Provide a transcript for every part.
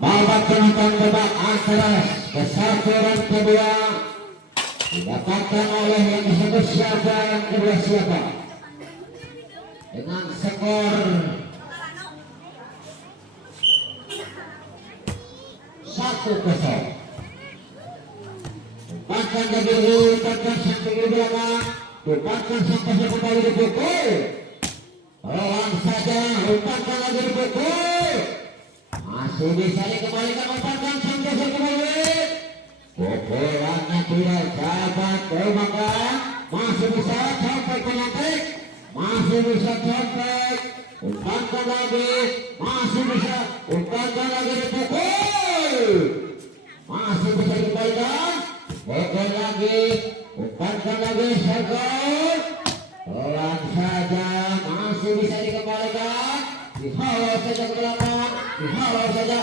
babak penonton babak antara kesatu dan kedua didapatkan oleh yang disebut siapa, yang kedua siapa, dengan skor 1-0. Bahkan jadi umpankan sampai di belakang, umpankan sampai kembali dipukul, peluang saja, umpankan lagi dipukul, masih bisa dikembalikan, umpankan sampai kembali, pukulannya tidak dapat termakan, masih bisa sampai ke nantik, masih bisa sampai, umpankan lagi, masih bisa, umpankan lagi dipukul, masih bisa dikembalikan. Pukul lagi, umpankan lagi, skor pelan saja, masih bisa dikembalikan, dihalau saja ke belakang, dihalau saja,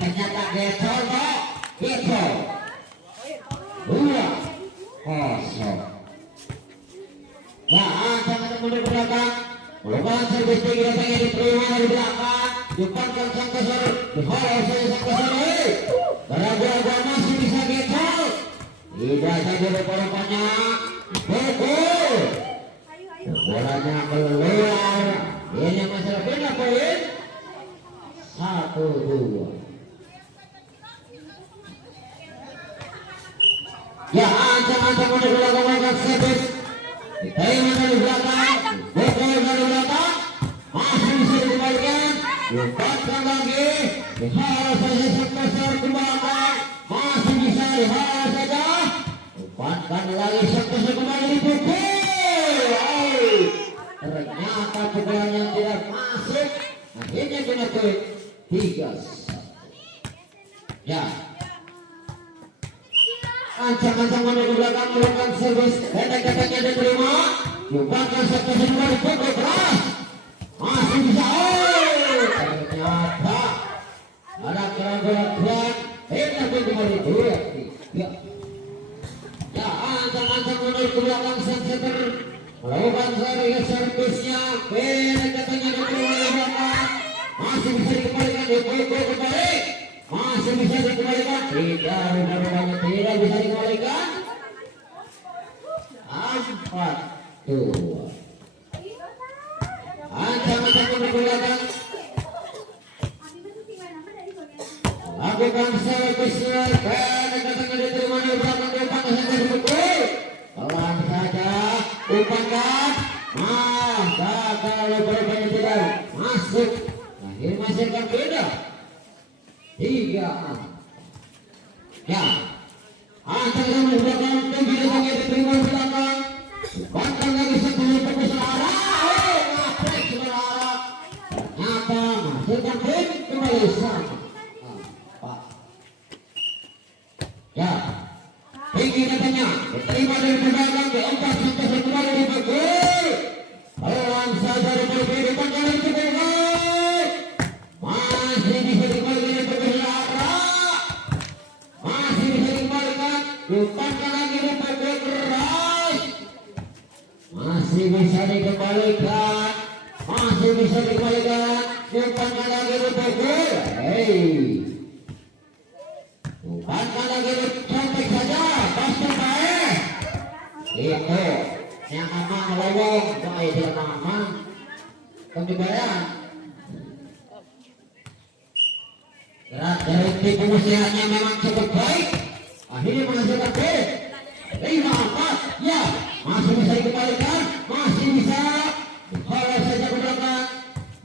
ternyata gecol kok, gecol 2-0. Nah, sangat mundur ke belakang, peluang servis tinggi datangnya diterima dari belakang, diumpankan sang kesor, dihalau saja sang kesor, gara-gara masih bisa gecol, tidak saja rupanya pukul, bolanya keluar, ini masalah beda poin 1-2. Ya, ancang-ancang udah belakang servis, diterima dari belakang, pukul dari belakang, masih bisa dikembalikan, diumpankan lagi, dihalau saja sang kesor ke belakang, masih bisa dihalau saja, umpankan lagi sang kesor kembali dipukul, ternyata pukulannya tidak masuk, akhirnya kena poin 3-1. Ya, ancang-ancang menuju belakang melakukan servis, pendek-pendeknya diterima, diumpankan sang kesor kembali pukul keras, masih bisa, ternyata ada keraguan, tidak kembali 2-3. Ya, ancang-ancang menuju ke belakang sang setter, melakukan servisnya, pendek-pendeknya diterima di belakang, masih bisa dikembalikan, dipukul kembali, masih bisa dikembalikan, tidak bisa dikembalikan, 4-2. Ancang-ancang menuju ke belakang, lakukan servisnya, pendek-pendeknya diterima di belakang, diumpankan saja dipukul, pelan saja, umpankan, gagal, rupanya tidak masuk, akhirnya masih akan beda 3-6. Ya, ancang-ancang menuju ke belakang, tinggi datangnya diterima di belakang, umpankan lagi satu pukul searah, ngaprek searah, ternyata masih akan beda kembali sama. Ya, tinggi datanya, diterima dari belakang, diangkat sampai kembali dipukul, pelan saja dipukul, diumpankan lagi dipukul, masih bisa dikembalikan dipukul searah, masih bisa dikembalikan, diumpankan lagi dipukul keras, masih bisa dikembalikan, masih bisa dikembalikan, diumpankan lagi dipukul, umpankan lagi, cantik saja, pasti baik. Itu yang memang lowong, baik dia memang pembiayaan. Gerak dari tim pengusirnya memang cukup baik, akhirnya menghasilkan baik. 5-4, ya, masih bisa dikembalikan, masih bisa dihalau saja ke belakang,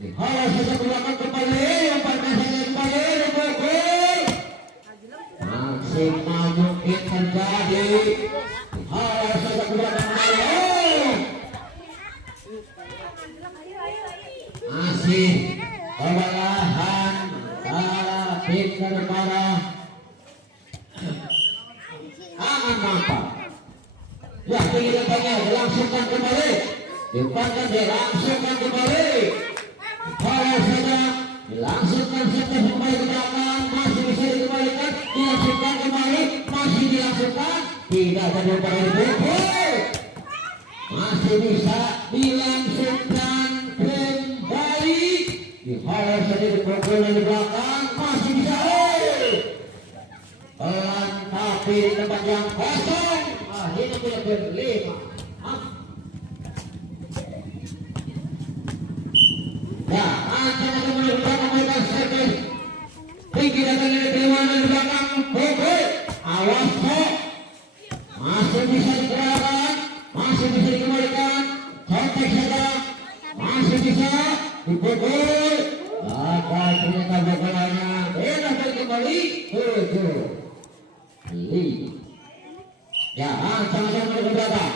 dihalau saja ke belakang kembali, umpankan saja kembali, dipukul. Maksimal mungkin terjadi, dihalau saja ke belakang, masih kewalahan tim daripada aman mantap. Ya, tinggi datangnya dilangsungkan kembali, diumpankan, dilangsungkan kembali, dihalau saja, dilangsungkan saja kembali ke belakang, masih bisa dikembalikan, dilangsungkan kembali, masih dilangsungkan, tidak ada upaya dipukul, masih bisa dilangsungkan kembali, dihalau saja dipukul. bola di belakang masih bisa. Pelan tapi di tempat yang kosong. Akhirnya punya berlima. Ya, ancam kemudian di belakang mereka servis. Tinggi datang dari Triwana di belakang. Oke, awas kok. Masih bisa dikerahkan, masih bisa dikembalikan. Kontak saja, masih bisa dipukul. Gagal ternyata pukulannya. Enak kembali. Tujuh. Ya, sama-sama ke belakang.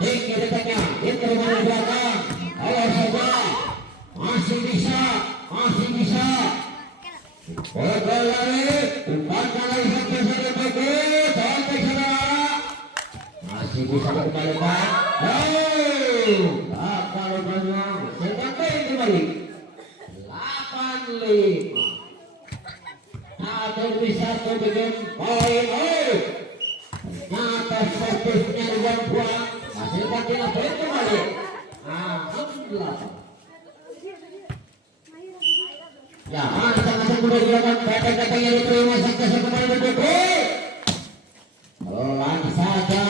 Tinggi detaknya, diterima di belakang. Awas saja, masih bisa, masih bisa. Pukul lagi, umpankan lagi sampai saja pukul. Kontak saja, masih bisa dikembalikan. Gagal banyak. Sampai kembali. 8-5. Satu bisa bikin poin. Nyata servisnya dibuang-buang. Hasilkan tidak poin kembali. Alhamdulillah. Ya, sama-sama sudah dilakukan. Kata-katanya diterima sampai kembali dipukul. Pelan saja.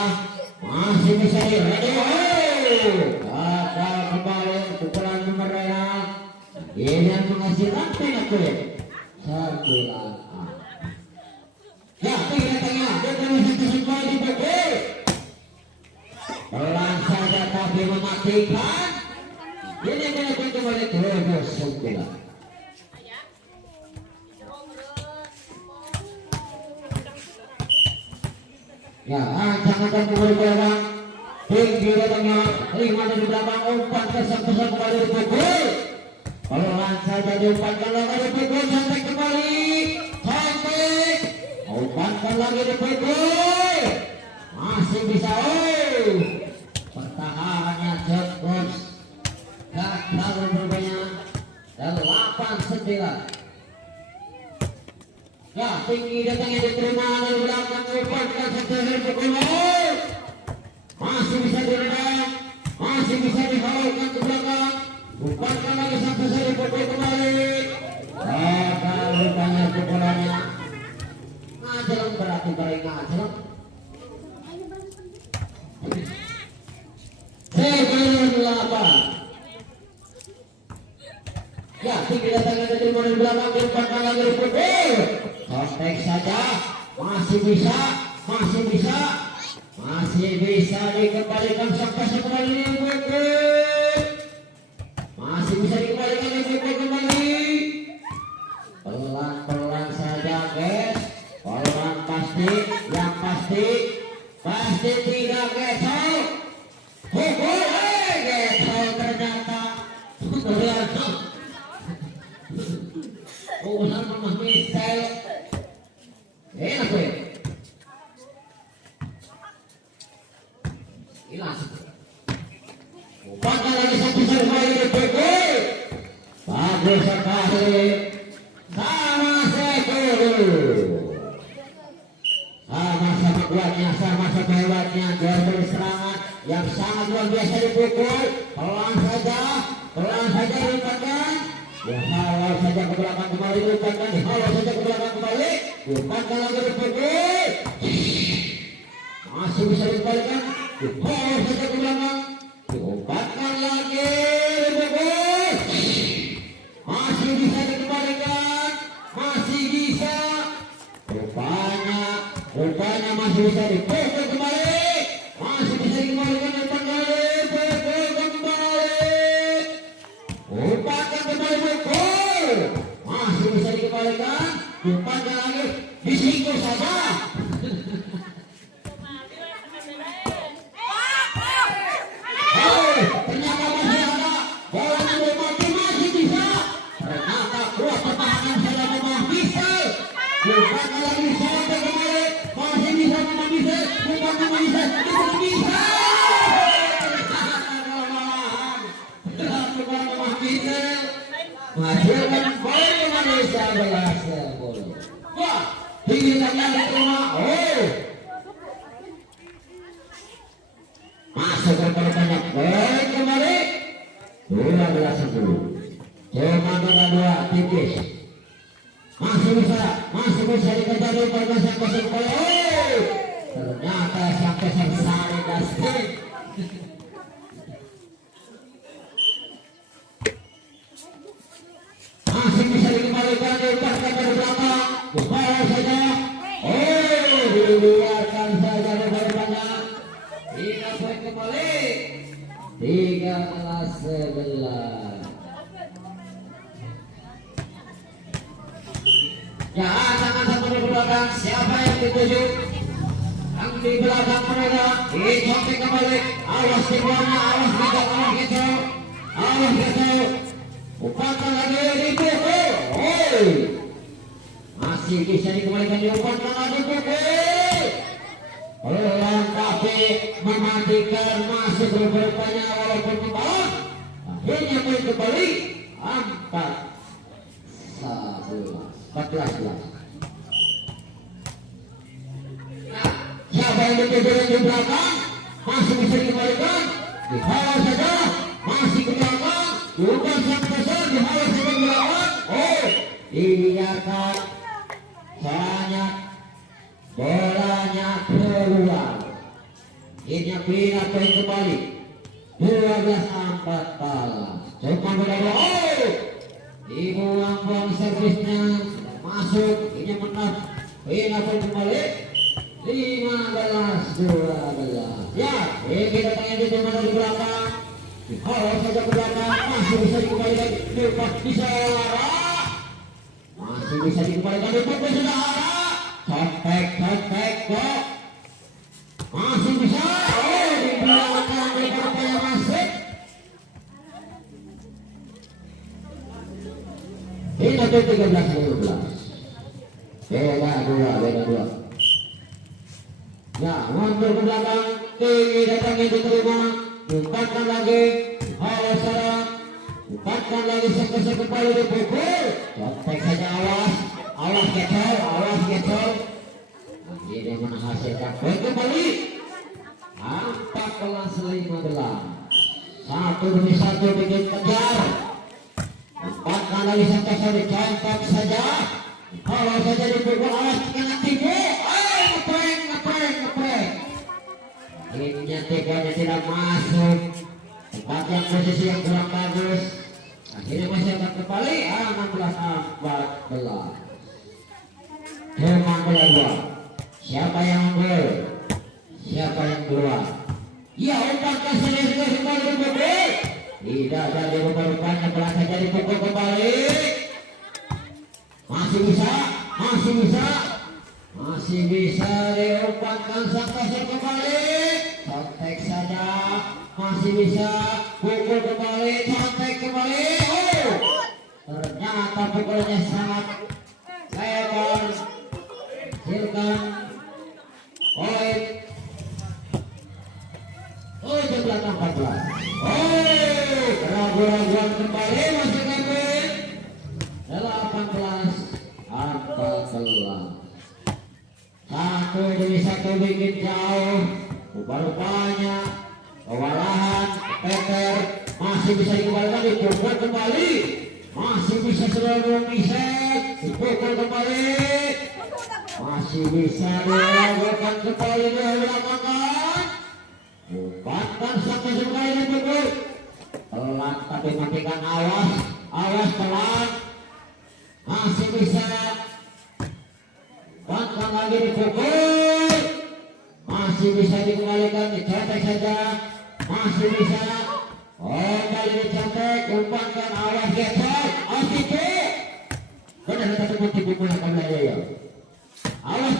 Masih bisa diraih. Gagal kembali pukulan nomor Real. Ini yang menghasilkan poin. 9. Ya, tinggi tengah, diterima kembali dipukul. Pelan saja tapi mematikan. Ini menekan kembali 29. Ya, jangan kembali pelan. Tinggi tengah, 5 dari belakang, umpan kesan-kesan kembali dipukul. Pelan saja diumpankan lagi dipukul sampai kembali. Sampai umpankan lagi dipukul. Masih bisa. Pertahanannya Jogos gagal bermainnya. 8-9. Ya, tinggi datangnya diterima dari belakang. Umpankan sampai dipukul. Masih bisa diredam. Masih bisa dihalalkan ke belakang. Umpankan lagi sampai saya dipukul kembali. Gagal rupanya pukulannya. Ngajelang berarti balik ngajelang. 9-8. Ya, tinggi datangnya diterima dari belakang. Umpankan lagi dipukul. Kontak saja. Masih bisa. Masih bisa. Masih bisa dikembalikan sampai kembali dipukul. Masih bisa dikembalikan dipukul kembali. Pelan-pelan saja guys. Pelan pasti. Yang pasti tidak gesol. Pukul. Gesol ternyata. Urusan rumah misal. Enak gue. Hilang. Umpankan lagi satu kembali dipukul. Bagus sekali. Sama sama kuatnya, sama-sama hebatnya. Dia berserangan yang sangat luar biasa dipukul. Pelan saja diumpankan. Dihalau saja ke belakang kembali diumpankan. Dihalau saja ke belakang kembali. Diumpankan lagi dipukul. Masih bisa dikembalikan. Dihalau saja ke belakang. Diumpankan lagi dipukul. Masih bisa dikembalikan. Masih bisa. Rupanya masih bisa dipukul kembali. Masih bisa dikembalikan kembali. Pukul kembali. Umpankan kembali pukul. Masih bisa dikembalikan. Umpankan lagi. Disinggung saja. Ternyata masih ada. Bola yang mati masih bisa. Ternyata kuat pertahanan saya memang bisa. Umpankan lagi sampai kembali. Masih bisa memang bisa. Umpankan bisa. Itu bisa. Memang bisa. Menghasilkan poin Indonesia 11-10. Wah, tinggi tengah diterima. Masuk ke banyak poin kembali. 12-10. Cuma beda 2 tipis. masih bisa dikejar di pergeser kosong kali. Ternyata sampai selesai Dustin. Masih bisa dikembalikan diumpankan dari belakang. Bola saja. Dibiarkan saja dari banyak. 3 poin kembali. 13-11. Ya, tangan satu di belakang. Siapa yang dituju? Yang di belakang mereka. Dicompek kembali. Awas di bawahnya. Awas gitu. Awas gitu. Awas gitu. Umpankan lagi di pukul. Masih bisa dikembalikan diumpankan lagi pukul. Pelan tapi mematikan masih berupaya walaupun di bawah. Akhirnya poin kembali 14-11. Siapa yang dituju di belakang masih bisa dikembalikan. Dihalau saja masih ke belakang. Diumpan sang besar dihalau saja ke belakang. Dibiarkan banyak. Bolanya keluar. Ini pindah poin kembali 12-14. Cuma berapa? Dibuang-buang servisnya masuk. Ini menang. Pindah poin kembali 15-12. Ya, ini datangnya di mana di belakang. Kalau saja ke belakang masih bisa dikembalikan. Bisa masih bisa dikembalikan. Bisa Cepek kok masih bisa. Di belakang berupaya masuk. Ini 13-12. Beda dua. Ya, mundur ke belakang. Tinggi datangnya diterima. Umpankan lagi. Awas serang. Umpankan lagi sekali kembali dipukul. Cepek saja awas kecil. Akhirnya menghasilkan poin kembali 14-15. Satu demi satu bikin kejar. Umpankan lagi sekali dicontoh saja. Kalau saja dipukul awas kena tipu. Ngeprank. Akhirnya tiganya tidak masuk. Tempatkan posisi yang kurang bagus. Akhirnya masih akan kembali 16-14. Memang kedua. Siapa yang unggul? Siapa yang keluar? Ya, umpankan serius kembali dipukul. Tidak jadi rupanya pelan saja dipukul kembali. Masih bisa diumpankan sampai kembali. Contek saja. Masih bisa pukul kembali. Contek kembali. Ternyata pukulnya sangat lebar. Silkan poin 17-14. Keraguan kembali masih kembali 18-14. Satu demi satu bikin jauh. Rupanya kewalahan Peter masih bisa dikembalikan. Dipukul kembali. Masih bisa selalu dipukul kembali. Masih bisa dilakukan kembali di belakang. Umpankan sampai sekali dipukul. Pelan tapi matikan awas pelan. Masih bisa. Umpankan lagi dipukul. Masih bisa dikembalikan, dicetek saja. Masih bisa. Kembali dicetek, umpankan awas geser. Tipu. Benar satu tipu yang kembali ya. Awas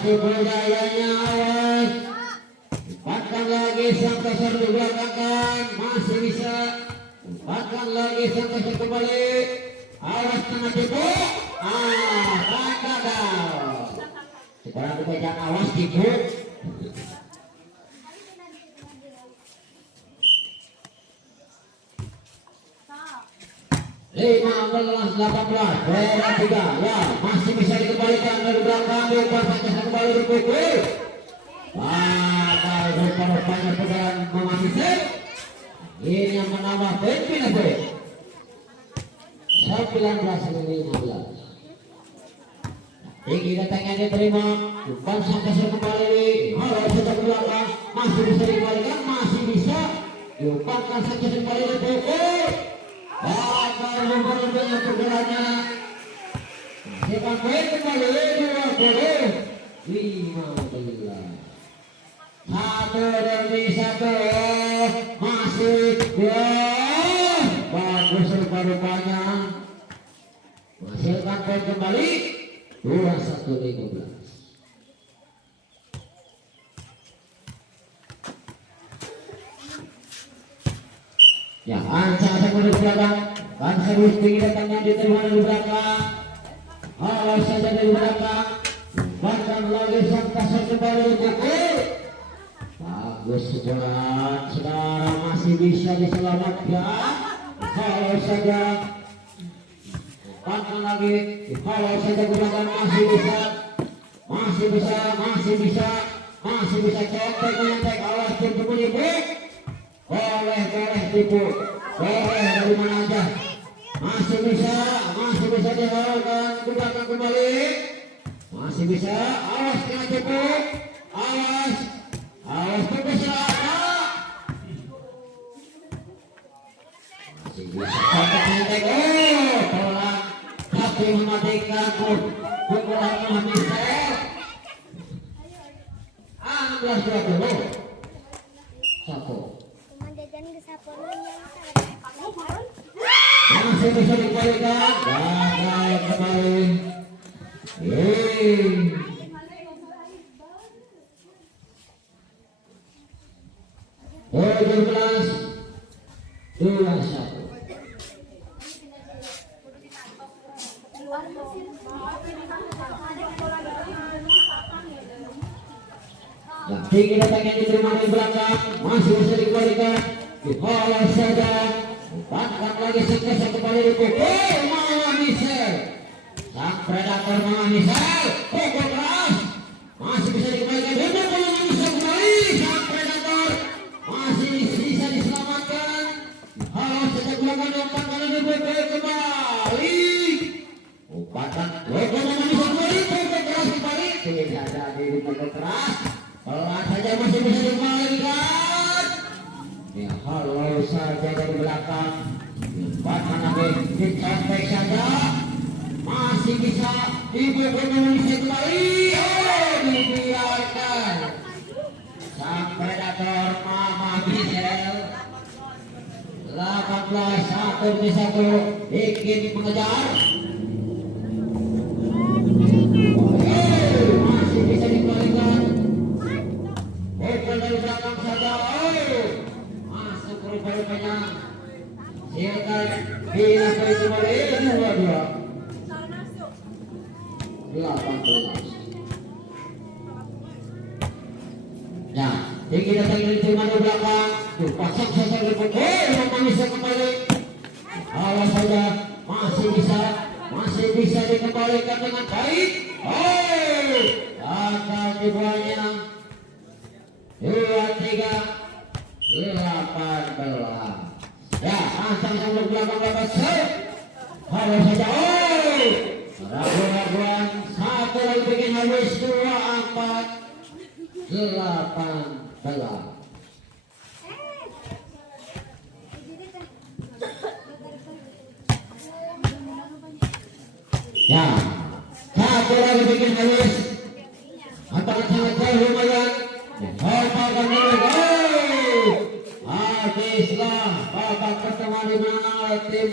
tipu gayanya awas. Umpankan lagi sampai seru belakangkan. Masih bisa. Umpankan lagi sampai seru kembali. Awas tengah tipu. Gagal. Sekarang dipegang awas tipu. Lima 18 beda 3. Ya, masih bisa dikembalikan dari belakang. Dipasangkan kembali dipukul. Rupanya pegang mematikan. Ini yang menambah poin pindah poin. 19-15. 19-15. Tinggi datangnya diterima, umpan sang kasar kembali. Halo saja ke belakang, masih bisa dikembalikan, masih bisa. Diumpankan sang kasar kembali dipukul. Akan umpan-umpannya pergerakannya. Sepak poin kembali 20-15. 1-1 masih bagus rupa-rupanya. Menghasilkan poin kembali 21-15. Ya, Ansa ada di belakang. Kan serius tinggi datangnya diterima dari belakang. Halo saja dari belakang. Bahkan lagi sang kasar kembali dipukul. Bagus sebulan, saudara masih bisa diselamatkan. Halo saja. Bahkan lagi. Halo saja ke belakang masih bisa. Masih bisa cetek menyentek. Awas tim pembunyi break. Boleh tipu. Boleh dari mana aja. Masih bisa dihalalkan ke belakang kembali. Masih bisa. Awas kena tipu. Awas terbesar. Masih bisa cetek menyentek. Tolak. Tapi mematikan pukulan Michel. 16-20. Satu. Masih bisa dikembalikan. Gagal kembali. 17-21. Yang tinggi datangnya diterima di belakang, masih bisa dikembalikan. Dibola saja, umpankan lagi sekesek kembali dipukul. Mama Michel, sang predator Mama Michel, pukul keras, masih bisa dikembalikan. Duduk Mama Michel kembali, sang predator masih bisa diselamatkan. Halo sejak belakang umpankan lagi dipukul kembali. Umpankan pukul Mama Michel kembali, pukul keras kembali. Tidak jadi dipukul keras. Pelan saja masih bisa dikembalikan. Ya, halo saja dari belakang. Bahkan lagi dicontek saja. Masih bisa dipukul Indonesia kembali. Dibiarkan. Sang predator Mama Michel. 18-1 ingin mengejar. Masih bisa dikembalikan. Pukul dari belakang saja. Masuk rupa-rupanya. Silakan dilakukan kembali 22-18. Ya, tinggi datang dari terima di belakang. Pasang saja dipukul. Mama bisa kembali. Awas saja. Masih bisa dikembalikan dengan baik. Akan dibuahnya 23-18. Ya, sang belakang dapat set. Halo saja. Ragu-raguan. Satu lagi bikin habis. 24-18. Ya, satu lagi bikin habis. Antara sangat jauh lumayan. Habislah babak pertama di mana tim